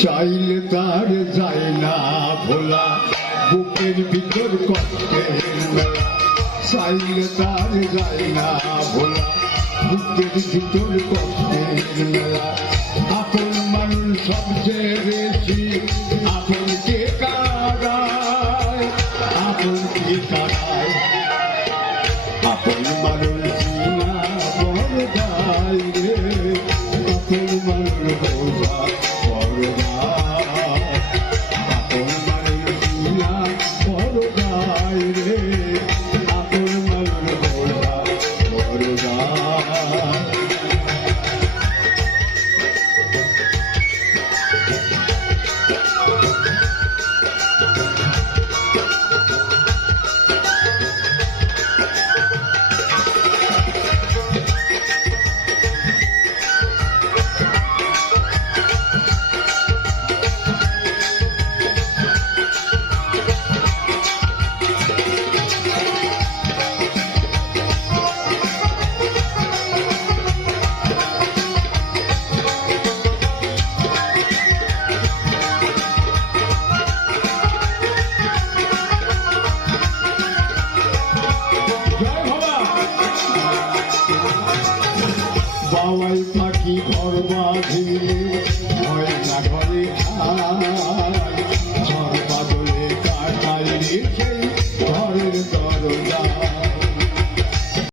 চাইলে তার যায় না ভোলা, বুকের ভিতর কষ্টের মেলা। চাইলে তার যায় না ভোলা, বুকের ভিতর কষ্টের মেলা। আপন মানুষ সবচেয়ে বেশি আপনকে কারায়, আপনকে কারায়। আপন মানুষ না বড় গাই রে, আপন মানুষ বড় বড় গাই। আপন মানুষ না বড় গাই রে, আপন মানুষ বড় বড় গাই। বাওয়াল পাখি ঘর বাঁধিলে হয় না ঘরে।